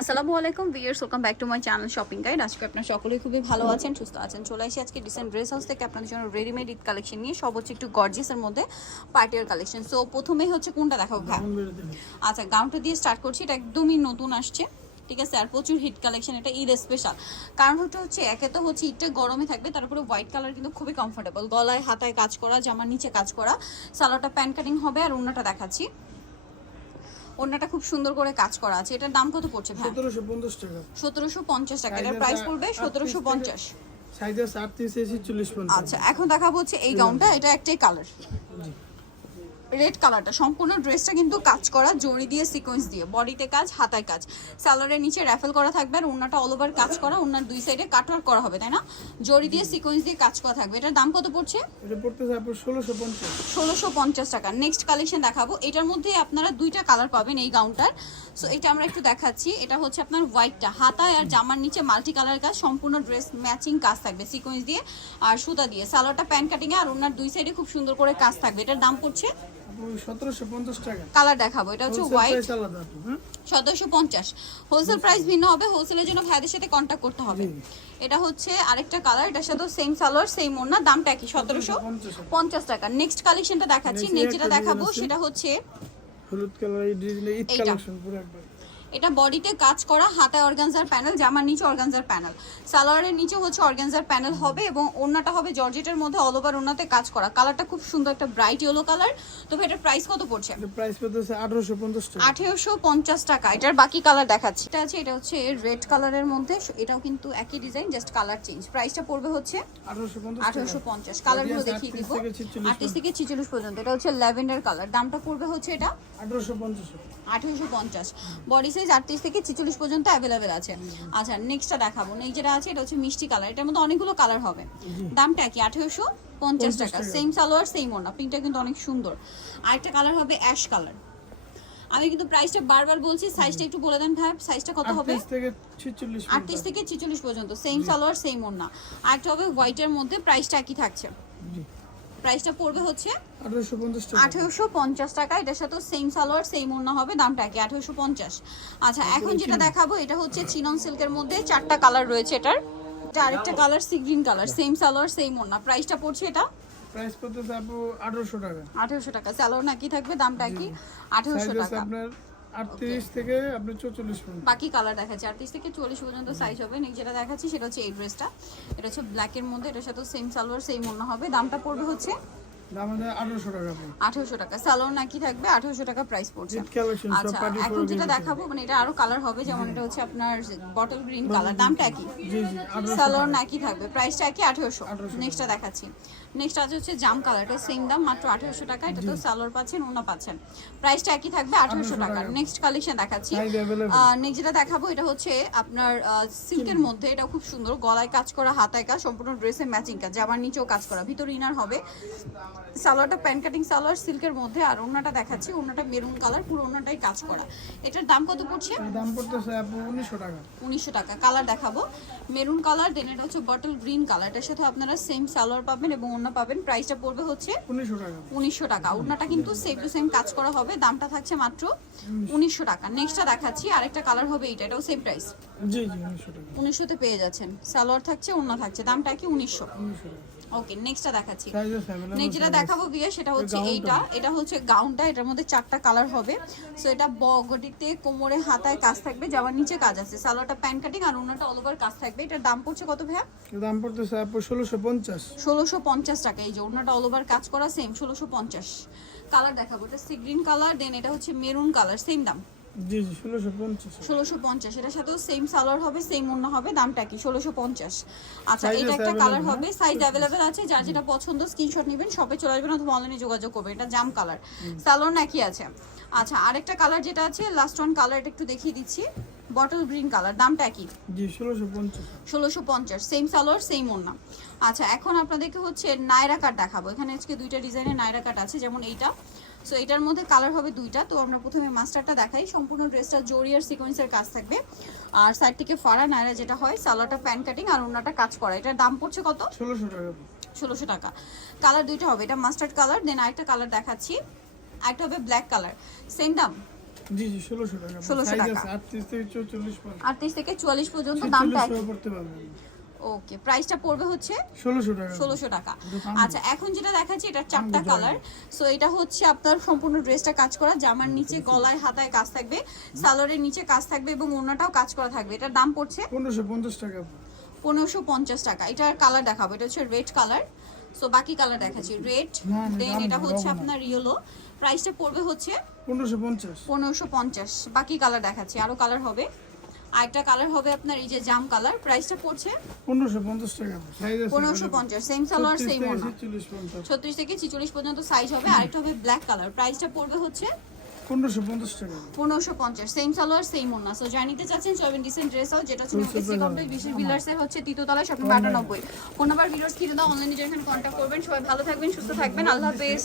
আসসালামু আলাইকুম viewers welcome back to my channel shopping guide আজকে আপনার সকলেই খুবই ভালো আছেন, সুস্থ আছেন। চলে আসি আজকে ডিসেন্ট ড্রেস হাউস থেকে আপনাদের জন্য রেডিমেড ঈদ কালেকশন নিয়ে। সব হচ্ছে একটু গর্জিয়াসের মধ্যে পার্টিয়ার কালেকশন সো প্রথমেই হচ্ছে কোনটা দেখাবো আচ্ছা গাউনটা দিয়ে স্টার্ট করছি, এটা একদমই নতুন আসছে, ঠিক আছে? আর প্রচুর হিট কালেকশন এটা ঈদ স্পেশাল কারণ হচ্ছে হচ্ছে, একে তো হচ্ছে ঈদটা গরমে থাকবে, তারপরে হোয়াইট কালার কিন্তু খুবই কমফোর্টেবল গলায়, হাতায় কাজ করা, জামার নিচে কাজ করা, সালোয়ারটা প্যান্ট কাটিং হবে, আর অন্যটা দেখাচ্ছি। অন্যটা খুব সুন্দর করে কাজ করা আছে। এটার দাম কত পড়ছে ভাই? সতেরোশো পঞ্চাশ টাকা। সতেরোশো পঞ্চাশ টাকা। এটার প্রাইস পড়বে 38 সতেরোশো পঞ্চাশ। সাইজ আছে আটত্রিশ এসি চল্লিশ পঞ্চাশ। আচ্ছা এখন দেখাবো হচ্ছে এই গাউনটা এটা একটাই কালার রেড কালারটা। সম্পূর্ণ ড্রেসটা কিন্তু কাজ করা জড়ি দিয়ে সিকোয়েন্স দিয়ে বডিতে কাজ হাতায় কাজ। স্যালোয়ারের নিচে র্যাফেল করা থাকবে আর ওনাটা অল ওভার কাজ করা ওনার দুই সাইডে কাটওয়ার করা হবে তাই না? জড়ি দিয়ে সিকোয়েন্স দিয়ে কাজ করা থাকবে। এটার দাম কত পড়ছে? ষোলোশো পঞ্চাশ। টাকা। নেক্সট কালেকশন দেখাবো। এটার মধ্যে আপনারা দুইটা কালার পাবেন এই গাউনটার সো এটা আমরা একটু দেখাচ্ছি। এটা হচ্ছে আপনার হোয়াইটটা হাতায় আর জামার নিচে মাল্টি কালার কাজ সম্পূর্ণ ড্রেস ম্যাচিং কাজ থাকবে সিকোয়েন্স দিয়ে আর সুতা দিয়ে। সালোয়ারটা প্যান্ট কাটিংয়ে আর ওনার দুই সাইডে খুব সুন্দর করে কাজ থাকবে। এটার দাম পড়ছে? কালার দেখাবো এটা হচ্ছে হোয়াইট হ্যাঁ? সতেরোশো পঞ্চাশ। হোলসেল প্রাইস ভিন্ন হবে হোলসেলের জন্য ভাইদের সাথে কন্ট্যাক্ট করতে হবে। এটা হচ্ছে আরেকটা কালার এটার সাথে সেম সালোয়ার সেম ওড়না দামটা একই সতেরোশো পঞ্চাশ টাকা। নেক্সট কালেকশনটা দেখাচ্ছি নেক্সট যেটা দেখাবো সেটা হচ্ছে হলুদ কালার এই ডিজাইন ঈদ কালেকশন পুরো একবার। এটা বডিতে কাজ করা হাতায় অর্গানজার প্যানেল জামার নিচে অর্গানজার প্যানেল। সালোয়ারের নিচে হচ্ছে অর্গানজার প্যানেল হবে এবং ওড়নাটা হবে জর্জেটের মধ্যে অল ওভার ওড়নাতে কাজ করা। কালারটা খুব সুন্দর একটা ব্রাইট ইয়েলো কালার তবে এটার প্রাইস কত পড়ছে? প্রাইস পড়তেছে আঠারোশো পঞ্চাশ টাকা। আঠেরোশো পঞ্চাশ টাকা। এটার বাকি কালার দেখাচ্ছি। এটা আছে এটা হচ্ছে রেড কালারের মধ্যে। এটাও কিন্তু একই ডিজাইন জাস্ট কালার চেঞ্জ প্রাইসটা পড়বে হচ্ছে আঠারোশো পঞ্চাশ আঠারোশো পঞ্চাশ। কালারগুলো দেখিয়ে দিব। 38 থেকে 46 আটত্রিশ থেকে ছিচল্লিশ পর্যন্ত। এটা হচ্ছে ল্যাভেন্ডার কালার দামটা পড়বে হচ্ছে এটা? আঠারোশো পঞ্চাশ। আঠেরোশো পঞ্চাশ। বডি সাইজ আটত্রিশ থেকে ছিচল্লিশ পর্যন্ত অ্যাভেলেবেল আছে। আচ্ছা নেক্সটটা দেখাবো। নেক্সট যেটা আছে এটা হচ্ছে মিষ্টি কালার এটার মধ্যে অনেকগুলো কালার হবে। দামটা কি? আঠেরোশো পঞ্চাশ টাকা। সেম সালোয়ার সেম ওনা পিঙ্কটা কিন্তু অনেক সুন্দর। আরেকটা কালার হবে অ্যাশ কালার আমি কিন্তু প্রাইসটা বারবার বলছি সাইজটা একটু বলে দেন ভাই। সাইজটা কত হবে? আটত্রিশ থেকে ছিচল্লিশ আটত্রিশ থেকে ছিচল্লিশ পর্যন্ত। সেম সালোয়ার সেম ওনা আরেকটা হবে হোয়াইটের মধ্যে প্রাইসটা একই থাকছে। প্রাইসটা পড়বে হচ্ছে আঠারোশো পঞ্চাশ টাকা। এটার সাথে সেম সালোয়ার সেম ওড়না হবে দামটা কি আঠেরোশো পঞ্চাশ। আচ্ছা এখন যেটা দেখাবো এটা হচ্ছে চিনন সিল্কের মধ্যে চারটা কালার রয়েছে এটার। এটা আরেকটা colour sea green colour same salwar same ওড়না। প্রাইসটা পড়ছে এটা? প্রাইস পড়তেছে আপু আঠারোশো টাকা। আঠেরোশো টাকা। সালোয়ার নাকি থাকবে দামটা কি আঠেরোশো সাইজ আছে টাকা। আপনার আটত্রিশ থেকে আপনি 44 পর্যন্ত। বাকি কালার দেখাচ্ছি। আটত্রিশ থেকে চল্লিশ পর্যন্ত সাইজ হবে। নেক্সট যেটা দেখাচ্ছি, সেটা হচ্ছে এই ড্রেসটা এটা হচ্ছে ব্ল্যাক এর মধ্যে। এটার সাথে সেম সালোয়ার সেম ওন্না হবে। দামটা পড়বে হচ্ছে আঠারোশো টাকা সালোয়ার নাকি থাকবে আঠেরোশো টাকা প্রাইস পড়ছে। আচ্ছা এখন যেটা দেখাবো মানে এটা আরও কালার হবে যেমন এটা হচ্ছে আপনার বটল গ্রিন কালার দামটা জি আঠারোশো নাকি থাকবে প্রাইসটা একই আঠেরোশো। নেক্সটটা দেখাচ্ছি। নেক্সট আছে হচ্ছে জাম কালার এটা সেম দাম মাত্র আঠেরোশো টাকা। এটা তো সালোয়ার পাচ্ছেন ওনা পাচ্ছেন। প্রাইসটা একই থাকবে? আঠেরোশো টাকা। নেক্সট কালেকশন দেখাচ্ছি। নেক্সট যেটা দেখাবো এটা হচ্ছে আপনার সিল্কের মধ্যে। এটা খুব সুন্দর গলায় কাজ করা হাতায় কাজ সম্পূর্ণ ড্রেসে ম্যাচিং কাজ। জামার নিচেও কাজ করা ভিতরে ইনার হবে। সালোয়ারটা প্যান্ট কাটিং সালোয়ার সিল্কের মধ্যে আর ওনাটা দেখাচ্ছি। ওনাটা মেরুন কালার পুরো ওনাটাই কাজ করা। এটার দাম কত পড়ছে? দাম পড়তেছে আপু উনিশশো টাকা। উনিশশো টাকা। কালার দেখাবো। মেরুন কালার দেন এটা হচ্ছে বটল গ্রিন কালার। এটার সাথে আপনারা সেম সালোয়ার পাবেন এবং ওড়না পাবেন। প্রাইসটা পড়বে হচ্ছে উনিশশো টাকা। উনিশশো টাকা। ওড়নাটা কিন্তু সেম টু সেম কাজ করা হবে। দামটা থাকছে মাত্র উনিশশো টাকা। নেক্সটটা দেখাচ্ছি। আরেকটা কালার হবে এইটা। এটাও সেম প্রাইস জি জি উনিশশো টাকা। উনিশশোতে পেয়ে যাচ্ছেন। সালোয়ার থাকছে ওড়না থাকছে। দামটা কি উনিশশো? উনিশশো টাকা। ওকে নেক্সটটা দেখাচ্ছি। সাইজ আছে available নেক্সট যেটা দেখাবো বিয়ে সেটা হচ্ছে এইটা। এটা হচ্ছে গাউনটা এটার মধ্যে চারটা কালার হবে। সো এটা বগটিতে কোমরে হাতায় কাজ থাকবে। যাওয়ার নিচে কাজ আছে। সালোয়ারটা প্যান্ট কাটিং আর ওনাটা অল ওভার কাজ থাকবে। এটার দাম পড়ছে কত ভাইয়া? দাম পড়তেছে আপু ষোলোশো পঞ্চাশ। ষোলোশো পঞ্চাশ টাকা। এই যে ওনাটা অল ওভার কাজ করা সেম ষোলোশো পঞ্চাশ। কালার দেখাবো। এটা সি গ্রিন কালার দেন এটা হচ্ছে মেরুন কালার সেম দাম। জি জি এটার সাথেও সেম সালোয়ার হবে সেম হবে দামটা কি? ষোলোশো পঞ্চাশ। আচ্ছা এটা একটা কালার হ্যাঁ? হবে সাইজ আছে যার যেটা পছন্দ স্ক্রিনশট নেবেন শপে চলে আসবেন অথবা অনলাইনে যোগাযোগ করবেন এটা জাম কালার সালোয়ার নাকি আছে। আচ্ছা আরেকটা কালার যেটা আছে লাস্ট ওয়ান কালার এটা একটু দেখিয়ে দিচ্ছি। বটল গ্রিন কালার দামটা কি? ষোলোশো পঞ্চাশ। সেম সালোয়ার সেম ওড়না। আচ্ছা এখন আপনাদেরকে হচ্ছে নায়রা কাট দেখাবো। এখানে আজকে দুইটা ডিজাইনের নায়রা কাট আছে যেমন এইটা। সো এটার মধ্যে কালার হবে দুইটা। তো আমরা প্রথমে মাস্টারটা দেখাই। সম্পূর্ণ ড্রেসটা জরি আর সিকোয়েন্সের কাজ থাকবে। আর সাইড থেকে ফাড়া নায়রা যেটা হয় সালোয়ারটা প্যান কাটিং আর ওড়নাটা কাজ করা। এটার দাম পড়ছে কত? ষোলোশো টাকা ষোলোশো টাকা। কালার দুইটা হবে এটা মাস্টার্ড কালার দেন আরেকটা কালার দেখাচ্ছি। আরেকটা হবে ব্ল্যাক কালার সেম দাম? জি জি ষোলোশো টাকা। 1600 সাইজ টাকা। আছে আটত্রিশ থেকে চৌচল্লিশ পর্যন্ত। আটত্রিশ থেকে চুয়াল্লিশ পর্যন্ত দামটা পড়তে পারবেন ওকে প্রাইসটা পড়বে হচ্ছে ষোলোশো টাকা। ষোলোশো টাকা। আচ্ছা এখন যেটা দেখাচ্ছি এটা চারটা কালার সো এটা হচ্ছে আপনার সম্পূর্ণ ড্রেসটা কাজ করা জামার নিচে গলায় হাতায় কাজ থাকবে সালোয়ারের নিচে কাজ থাকবে এবং ওড়নাটাও কাজ করা থাকবে। এটার দাম পড়ছে পনেরোশো পঞ্চাশ টাকা। পনেরোশো পঞ্চাশ টাকা। এটার কালার দেখাবো। এটা হচ্ছে রেড কালার সো বাকি কালার দেখাচ্ছি। রেড দেন এটা হচ্ছে আপনার ইয়েলো প্রাইসটা পড়বে হচ্ছে পনেরোশো পঞ্চাশ। বাকি কালার দেখাচ্ছি আরও কালার হবে। আরেকটা কালার হবে আপনার এই যে জাম কালার প্রাইসটা পড়ছে পনেরোশো পঞ্চাশ টাকা। সাইজ আছে পনেরোশো পঞ্চাশ সেম সালোয়ার সেম ছত্রিশ থেকে ছিচল্লিশ পর্যন্ত। সাইজ হবে আরেকটা হবে ব্ল্যাক কালার প্রাইসটা পড়বে হচ্ছে পনেরোশো পঞ্চাশ টাকা। পনেরোশো পঞ্চাশ সেম সালোয়ার সেম ওড়না। সো যা নিতে চাচ্ছেন ডিসেন্ট ড্রেস হাউস যেটা হচ্ছে এসি কমপ্লেক্স বিশেষ হচ্ছে তৃতীয়তলায় শপিং ফোন নাম্বার ভিডিওস কিনে দাও অনলাইনে যেখানে কন্ট্যাক্ট করবেন। সবাই ভালো থাকবেন সুস্থ থাকবেন। আল্লাহ হাফেজ।